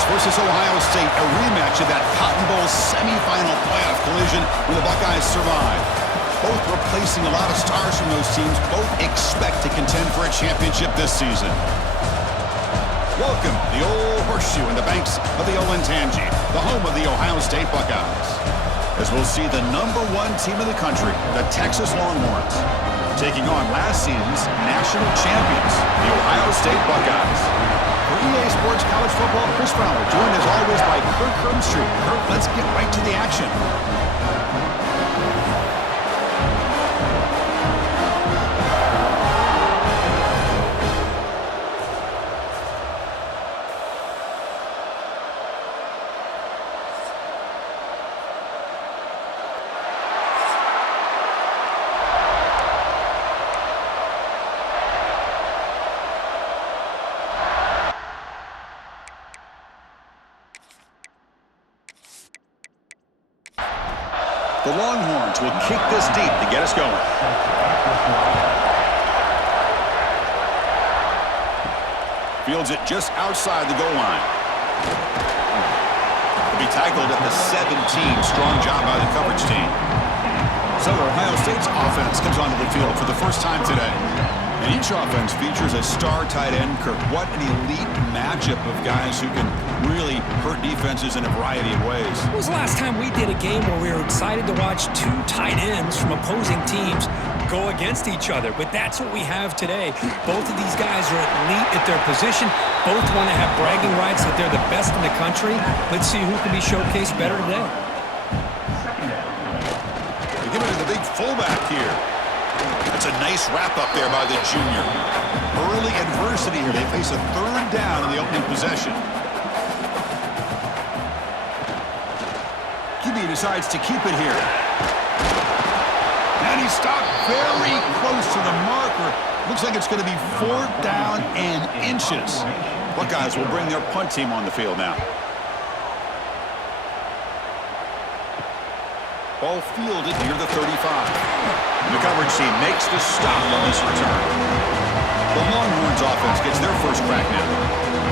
Buckeyes versus Ohio State, a rematch of that Cotton Bowl semifinal playoff collision when the Buckeyes survived. Both replacing a lot of stars from those teams. Both expect to contend for a championship this season. Welcome, the old horseshoe in the banks of the Olentangy, the home of the Ohio State Buckeyes. As we'll see the #1 team in the country, the Texas Longhorns, taking on last season's national champions, the Ohio State Buckeyes. For EA Sports College Football, Chris Fowler, joined as always by Kirk Herbstreit. Kirk, let's get right to the action. The Longhorns will kick this deep to get us going. Fields it just outside the goal line. Will be tackled at the 17. Strong job by the coverage team. So Ohio State's offense comes onto the field for the first time today. And each offense features a star tight end. Kirk, what an elite matchup of guys who can really hurt defenses in a variety of ways. When was the last time we did a game where we were excited to watch two tight ends from opposing teams go against each other? But that's what we have today. Both of these guys are elite at their position. Both want to have bragging rights that they're the best in the country. Let's see who can be showcased better today. They give it to the big fullback here. That's a nice wrap up there by the junior. Early adversity here. They face a third down in the opening possession. QB decides to keep it here. And he stopped very close to the marker. Looks like it's going to be 4th down and inches. Buckeyes will bring their punt team on the field now. Ball fielded near the 35. The coverage team makes the stop on this return. The Longhorns offense gets their first crack now.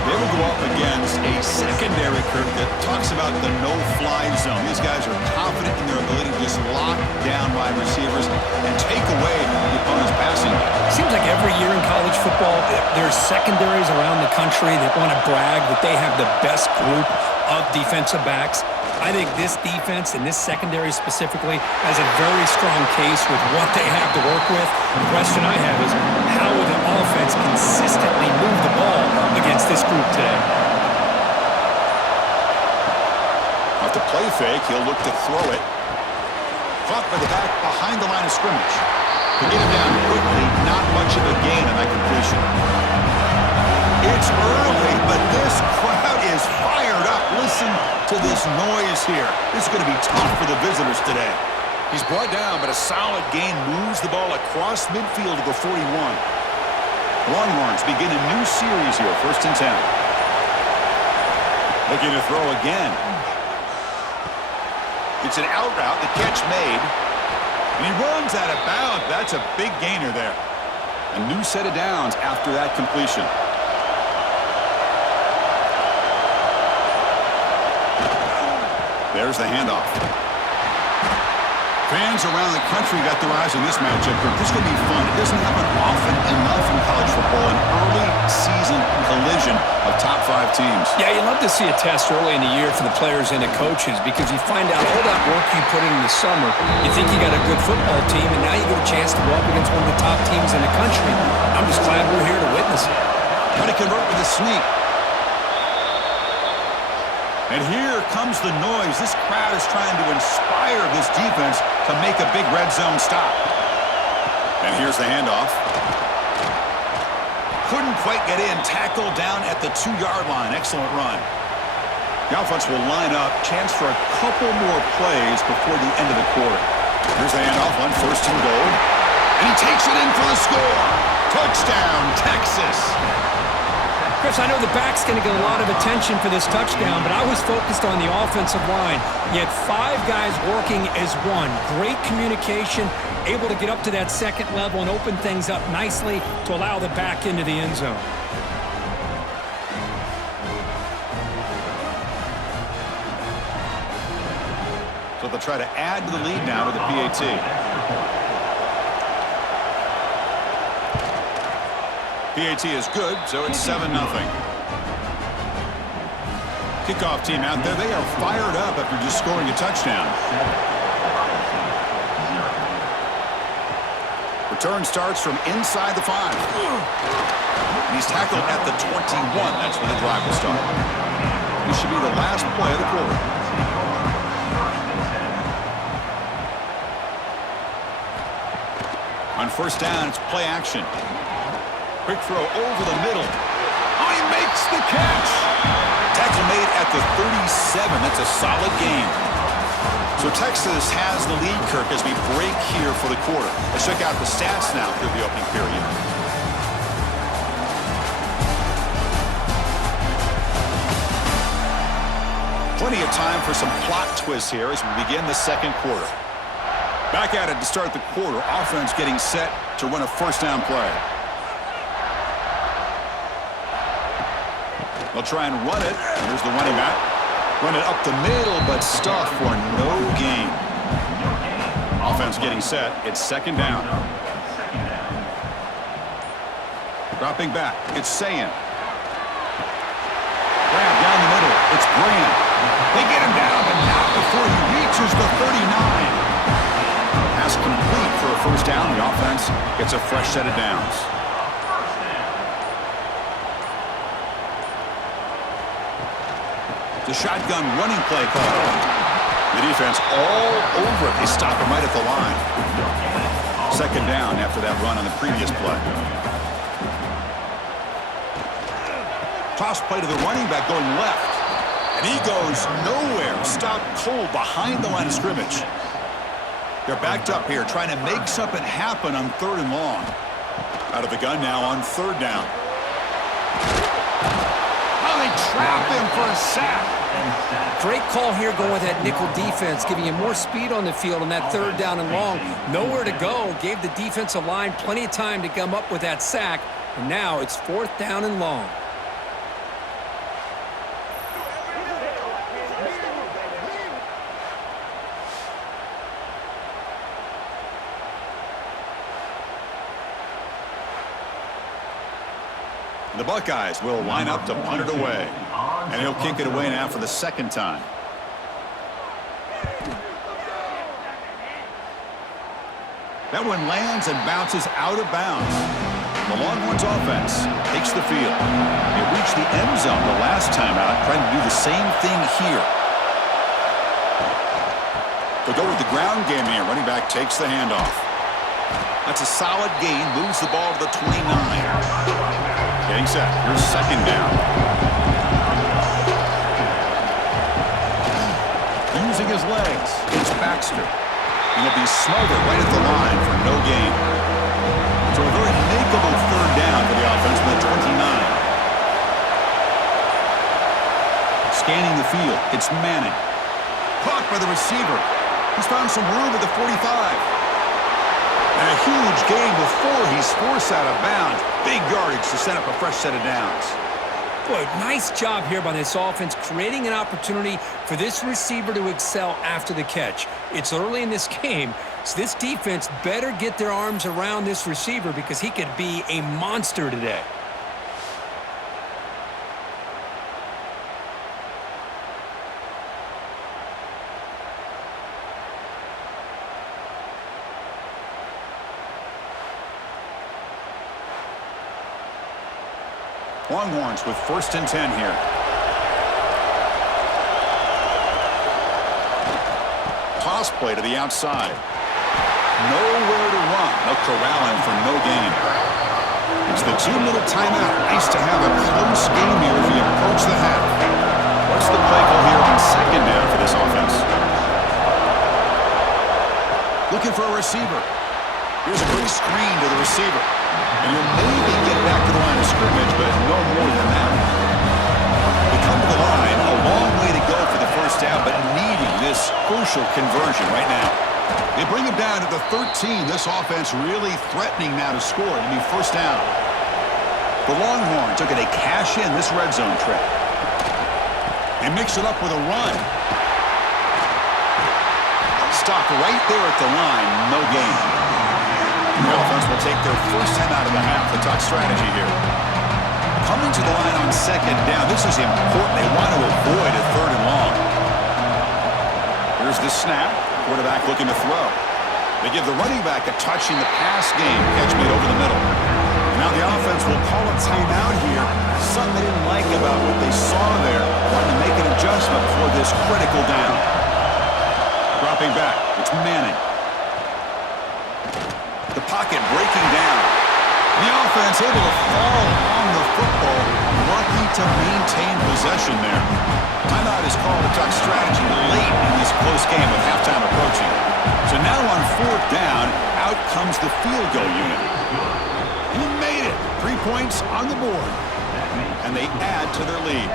They will go up against a secondary, Kirk, that talks about the no-fly zone. These guys are confident in their ability to just lock down wide receivers and take away the opponent's passing game. Seems like every year in college football, there's secondaries around the country that want to brag that they have the best group of defensive backs. I think this defense and this secondary specifically has a very strong case with what they have to work with. The question I have is, how will the offense consistently move the ball against this group today? Off the play fake, he'll look to throw it. Caught by the back behind the line of scrimmage. To get him down quickly, not much of a gain on that completion. It's early, but this crowd is fired up. Listen to this noise here. This is going to be tough for the visitors today. He's brought down, but a solid gain moves the ball across midfield to the 41. Longhorns begin a new series here, 1st and 10. Looking to throw again. It's an out route, the catch made. And he runs out of bounds. That's a big gainer there. A new set of downs after that completion. There's the handoff. Fans around the country got their eyes on this matchup. This is going to be fun. It doesn't happen often enough in college football. An early season collision of top 5 teams. Yeah, you love to see a test early in the year for the players and the coaches because you find out all that work you put in the summer. You think you got a good football team, and now you get a chance to go up against one of the top teams in the country. I'm just glad we're here to witness it. Trying to convert with a sneak. And here comes the noise. This crowd is trying to inspire this defense to make a big red zone stop. And here's the handoff. Couldn't quite get in. Tackled down at the 2-yard line. Excellent run. The offense will line up. Chance for a couple more plays before the end of the quarter. Here's the handoff on 1st and goal. And he takes it in for the score. Touchdown, Texas. Chris, I know the back's going to get a lot of attention for this touchdown, but I was focused on the offensive line. You had 5 guys working as one. Great communication, able to get up to that second level and open things up nicely to allow the back into the end zone. So they'll try to add to the lead now with the PAT. PAT is good, so it's 7-0. Kickoff team out there. They are fired up after just scoring a touchdown. Return starts from inside the 5. And he's tackled at the 21. That's where the drive will start. This should be the last play of the quarter. On first down, it's play action. Quick throw over the middle. Oh, he makes the catch. Tackle made at the 37. That's a solid gain. So Texas has the lead, Kirk, as we break here for the quarter. Let's check out the stats now through the opening period. Plenty of time for some plot twists here as we begin the second quarter. Back at it to start the quarter. Offense getting set to run a first down play. They'll try and run it. Here's the running back. Run it up the middle, but stuffed for no gain. Offense getting set. It's second down. Dropping back. It's Sayan. Grab down the middle. It's Grant. They get him down, but not before he reaches the 39. Pass complete for a first down. The offense gets a fresh set of downs. The shotgun running play call. The defense all over it. They stop him right at the line. Second down after that run on the previous play. Toss play to the running back going left. And he goes nowhere. Stopped cold behind the line of scrimmage. They're backed up here trying to make something happen on third and long. Out of the gun now on third down. Oh, they trap him for a sack. Great call here going with that nickel defense, giving you more speed on the field on that third down and long. Nowhere to go. Gave the defensive line plenty of time to come up with that sack. And now it's fourth down and long. The Buckeyes will line up to punt it away. And he'll kick it away now for the second time. That one lands and bounces out of bounds. The Longhorns offense takes the field. It reached the end zone the last time out, trying to do the same thing here. They'll go with the ground game here. Running back takes the handoff. That's a solid gain. Moves the ball to the 29. Getting set. Here's second down. Using his legs. It's Baxter. And he'll be smothered right at the line for no gain. So a very makeable third down for the offense from the 29. Scanning the field. It's Manning. Caught by the receiver. He's found some room at the 45. And a huge gain before he's forced out of bounds. Big yardage to set up a fresh set of downs. Boy, nice job here by this offense, creating an opportunity for this receiver to excel after the catch. It's early in this game, so this defense better get their arms around this receiver because he could be a monster today. Longhorns with first and 10 here. Toss play to the outside. Nowhere to run. They'll corral him for no gain. It's the 2-minute timeout. Nice to have a close game here as we approach the half. What's the play call here on second down for this offense? Looking for a receiver. Here's a great screen to the receiver. And you'll maybe get back to the line of scrimmage, but no more than that. They come to the line, a long way to go for the first down, but needing this crucial conversion right now. They bring him down to the 13. This offense really threatening now to score. It'll be first down. The Longhorns are going to cash in this red zone trip. They mix it up with a run. stopped right there at the line. No gain. The offense will take their first time out of the half. The talk strategy here. Coming to the line on second down. This is important. They want to avoid a third and long. Here's the snap. Quarterback looking to throw. They give the running back a touch in the pass game. Catch made over the middle. Now the offense will call a timeout here. Something they didn't like about what they saw there. Wanting to make an adjustment for this critical down. Dropping back. It's Manning. The pocket breaking down. The offense able to fall on the football. Lucky to maintain possession there. Timeout is called to talk strategy late in this close game with halftime approaching. So now on fourth down, out comes the field goal unit. He made it. 3 points on the board. And they add to their lead.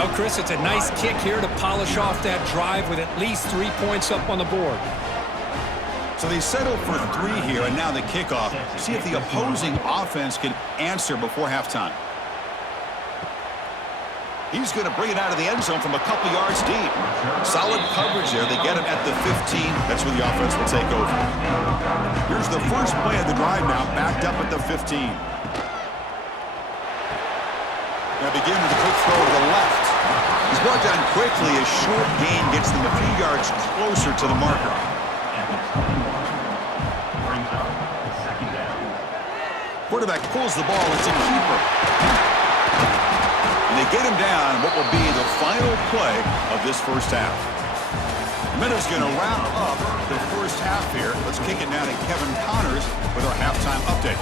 Oh, Chris, it's a nice kick here to polish off that drive with at least 3 points up on the board. So they settle for 3 here, and now the kickoff. See if the opposing offense can answer before halftime. He's going to bring it out of the end zone from a couple yards deep. Solid coverage there. They get him at the 15. That's where the offense will take over. Here's the first play of the drive now, backed up at the 15. Now begin with a quick throw to the left. He's brought down quickly. A short gain gets them a few yards closer to the marker. Quarterback pulls the ball. It's a keeper. And they get him down what will be the final play of this first half. The Minnows going to wrap up the first half here. Let's kick it now to Kevin Connors with our halftime update.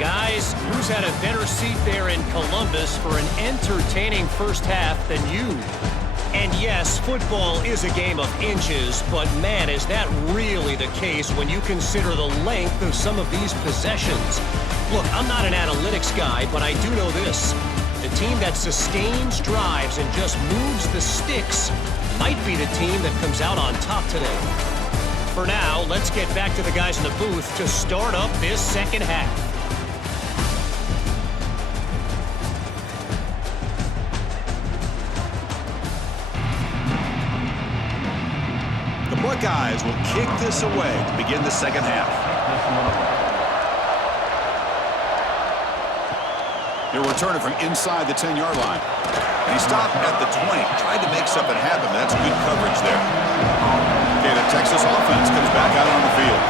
Guys, who's had a better seat there in Columbus for an entertaining first half than you? And yes, football is a game of inches, but man, is that really the case when you consider the length of some of these possessions. Look, I'm not an analytics guy, but I do know this. The team that sustains drives and just moves the sticks might be the team that comes out on top today. For now, let's get back to the guys in the booth to start up this second half. The Buckeyes will kick this away to begin the second half. He'll return it from inside the 10-yard line. And he stopped at the 20. Tried to make something happen. That's good coverage there. Okay, the Texas offense comes back out on the field.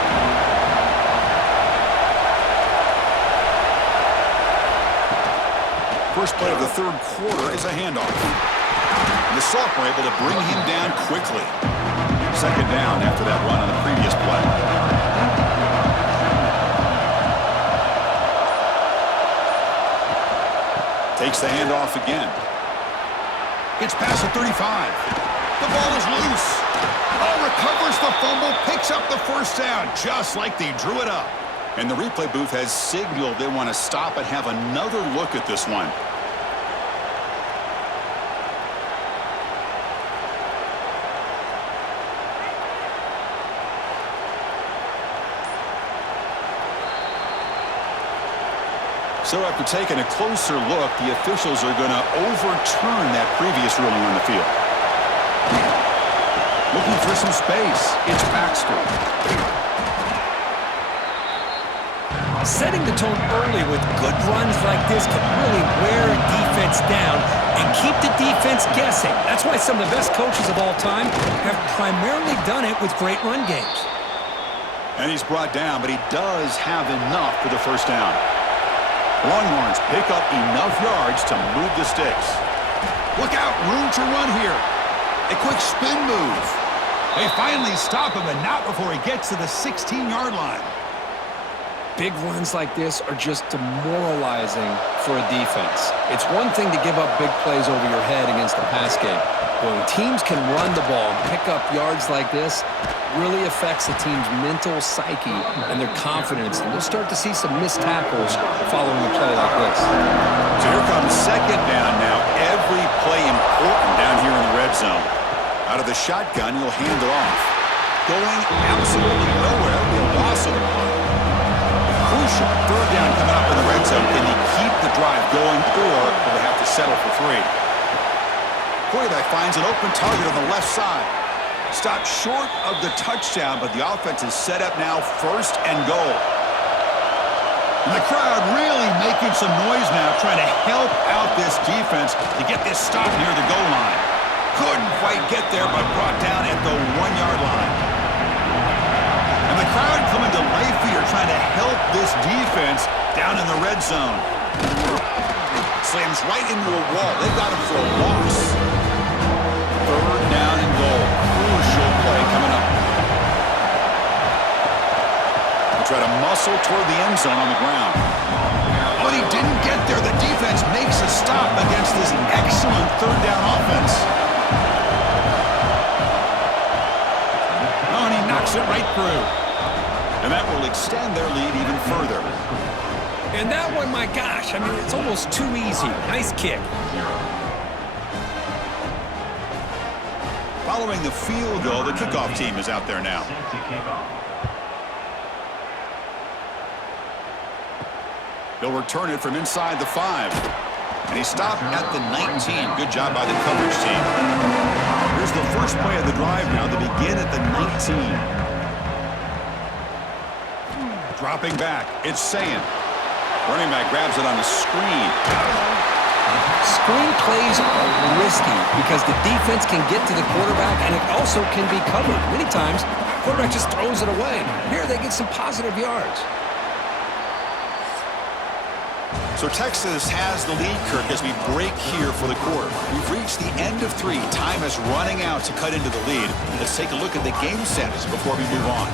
First play of the third quarter is a handoff. And the sophomore able to bring him down quickly. Second down after that run on the previous play. Takes the handoff again. Gets past the 35. The ball is loose. Oh, recovers the fumble, picks up the first down, just like they drew it up. And the replay booth has signaled they want to stop and have another look at this one. So after taking a closer look, the officials are going to overturn that previous ruling on the field. Looking for some space. It's Baxter. Setting the tone early with good runs like this can really wear a defense down and keep the defense guessing. That's why some of the best coaches of all time have primarily done it with great run games. And he's brought down, but he does have enough for the first down. Longhorns pick up enough yards to move the sticks. Look out, room to run here. A quick spin move. They finally stop him, and not before he gets to the 16-yard line. Big runs like this are just demoralizing for a defense. It's one thing to give up big plays over your head against the pass game. But when teams can run the ball and pick up yards like this, really affects the team's mental psyche and their confidence. And you'll start to see some missed tackles following a play like this. So here comes second down now. Every play important down here in the red zone. Out of the shotgun, he'll hand it off. Going absolutely nowhere. The loss of the play. Crucial third down coming up in the red zone. Can he keep the drive going, or will they have to settle for 3? Quarterback finds an open target on the left side. Stopped short of the touchdown, but the offense is set up now, 1st and goal. And the crowd really making some noise now, trying to help out this defense to get this stop near the goal line. Couldn't quite get there, but brought down at the 1-yard line. And the crowd coming to life here, trying to help this defense down in the red zone. Slams right into a wall. They got him for a loss. 3rd down and goal. Crucial play coming up. They try to muscle toward the end zone on the ground. But he didn't get there. The defense makes a stop against this excellent 3rd down offense. Oh, and he knocks it right through. And that will extend their lead even further. And that one, my gosh, I mean, it's almost too easy. Nice kick. Following the field goal, the kickoff team is out there now. He'll return it from inside the 5. And he stopped at the 19. Good job by the coverage team. Here's the first play of the drive now. They begin at the 19. Dropping back, it's Sayin. Running back grabs it on the screen. Screen plays are risky because the defense can get to the quarterback and it also can be covered. Many times, quarterback just throws it away. Here they get some positive yards. So Texas has the lead, Kirk, as we break here for the quarter. We've reached the end of 3. Time is running out to cut into the lead. Let's take a look at the game sets before we move on.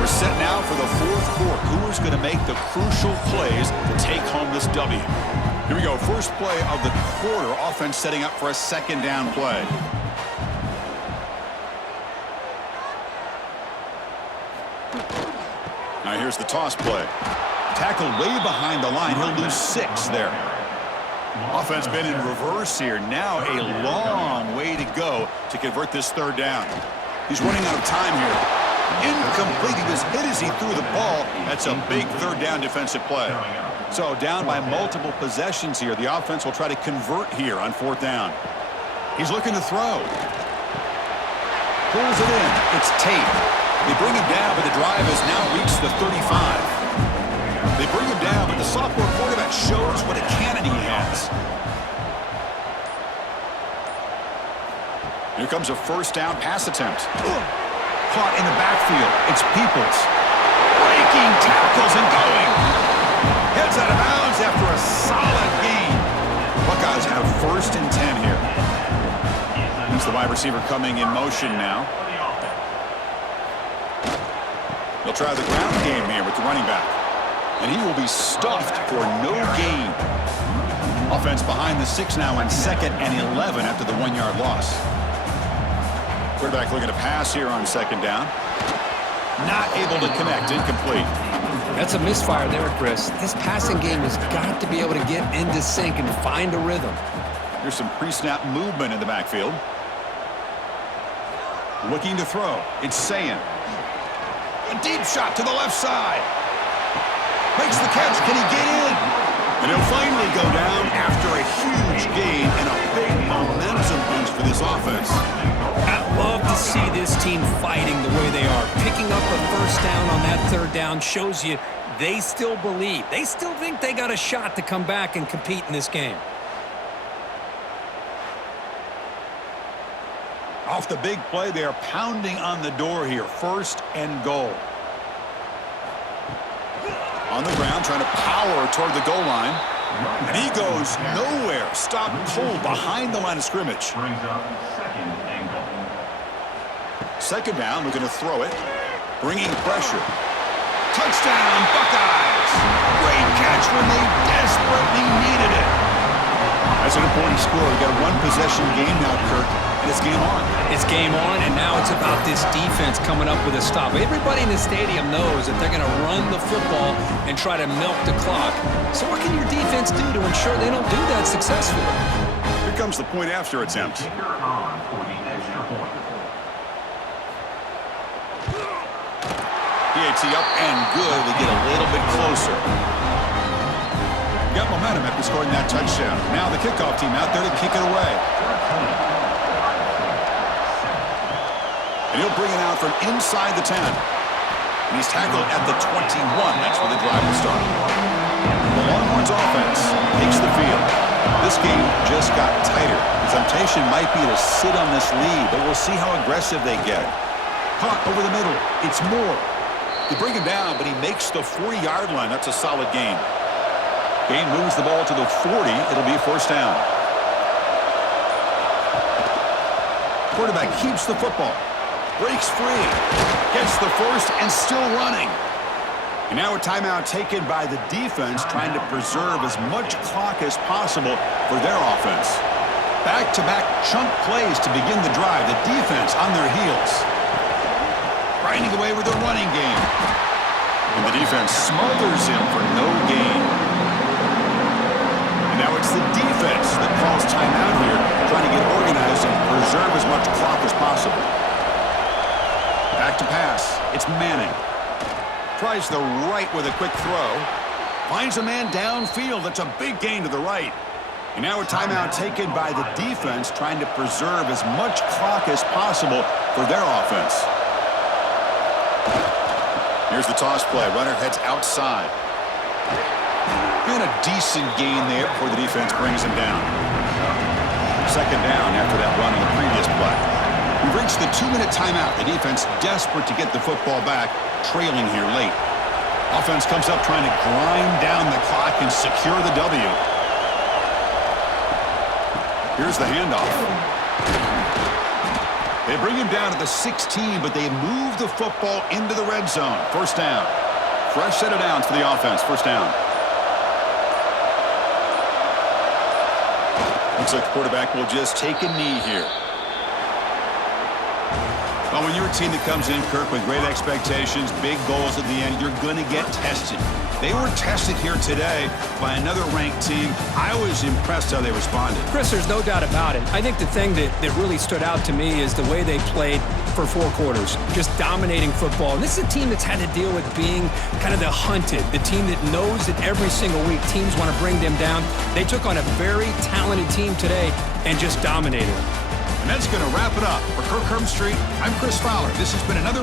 We're set now for the 4th quarter. Who is going to make the crucial plays to take home this W? Here we go. First play of the quarter. Offense setting up for a 2nd down play. Now here's the toss play. Tackled way behind the line. He'll lose 6 there. Offense been in reverse here. Now a long way to go to convert this 3rd down. He's running out of time here. Incomplete. He was hit as he threw the ball. That's a big 3rd down defensive play. So down by multiple possessions here. The offense will try to convert here on 4th down. He's looking to throw. Pulls it in. It's Tate. They bring him down, but the drive has now reached the 35. They bring him down, but the sophomore quarterback shows what a cannon he has. Here comes a 1st down pass attempt. Caught in the backfield. It's Peoples. Breaking tackles and going. Heads out of bounds after a solid gain. Buckeyes have 1st and 10 here. He's the wide receiver coming in motion now. They'll try the ground game here with the running back. And he will be stuffed for no gain. Offense behind the 6 now on 2nd and 11 after the 1-yard loss. Quarterback looking to pass here on 2nd down. Not able to connect. Incomplete. That's a misfire there, Chris. This passing game has got to be able to get into sync and find a rhythm. Here's some pre-snap movement in the backfield. Looking to throw. It's Sayin. A deep shot to the left side. Makes the catch. Can he get in? And he'll finally go down after a huge gain and a big momentum boost for this offense. I love to see this team fighting the way they are. Picking up a 1st down on that 3rd down shows you they still believe. They still think they got a shot to come back and compete in this game. Off the big play, they are pounding on the door here. 1st and goal. On the ground, trying to power toward the goal line. And he goes nowhere. Stop cold behind the line of scrimmage. 2nd down, looking to throw it. Bringing pressure. Touchdown, Buckeyes! Great catch when they desperately needed it. That's an important score. We've got a 1-possession game now, Kirk, and it's game on. It's game on, and now it's about this defense coming up with a stop. Everybody in the stadium knows that they're going to run the football and try to milk the clock. So what can your defense do to ensure they don't do that successfully? Here comes the point after attempt. PAT up and good. They get a little bit closer. Got momentum momentum after scoring that touchdown. Now the kickoff team out there to kick it away. And he'll bring it out from inside the 10. And he's tackled at the 21. That's where the drive will start. The Longhorns offense takes the field. This game just got tighter. The temptation might be to sit on this lead, but we'll see how aggressive they get. Caught over the middle. It's Moore. They bring him down, but he makes the 40-yard line. That's a solid gain. Gain moves the ball to the 40. It'll be first down. Quarterback keeps the football. Breaks free. Gets the first and still running. And now a timeout taken by the defense, trying to preserve as much clock as possible for their offense. Back-to-back chunk plays to begin the drive. The defense on their heels. Grinding away with a running game. And the defense smothers him for no gain. And now it's the defense that calls timeout here, trying to get organized and preserve as much clock as possible. Back to pass. It's Manning. Tries the right with a quick throw. Finds a man downfield. That's a big gain to the right. And now a timeout taken by the defense, trying to preserve as much clock as possible for their offense. Here's the toss play. Runner heads outside. And a decent gain there before the defense brings him down. Second down after that run on the previous play. We've reached the 2-minute timeout. The defense desperate to get the football back, trailing here late. Offense comes up trying to grind down the clock and secure the W. Here's the handoff. They bring him down at the 16, but they move the football into the red zone. First down. Fresh set of downs for the offense. First down. Looks like the quarterback will just take a knee here. Well, when you're a team that comes in, Kirk, with great expectations, big goals at the end, you're going to get tested. They were tested here today by another ranked team. I was impressed how they responded. Chris, there's no doubt about it. I think the thing that really stood out to me is the way they played for 4 quarters, just dominating football. And this is a team that's had to deal with being kind of the hunted, the team that knows that every single week teams want to bring them down. They took on a very talented team today and just dominated them. And that's going to wrap it up. For Kirk Street, I'm Chris Fowler. This has been another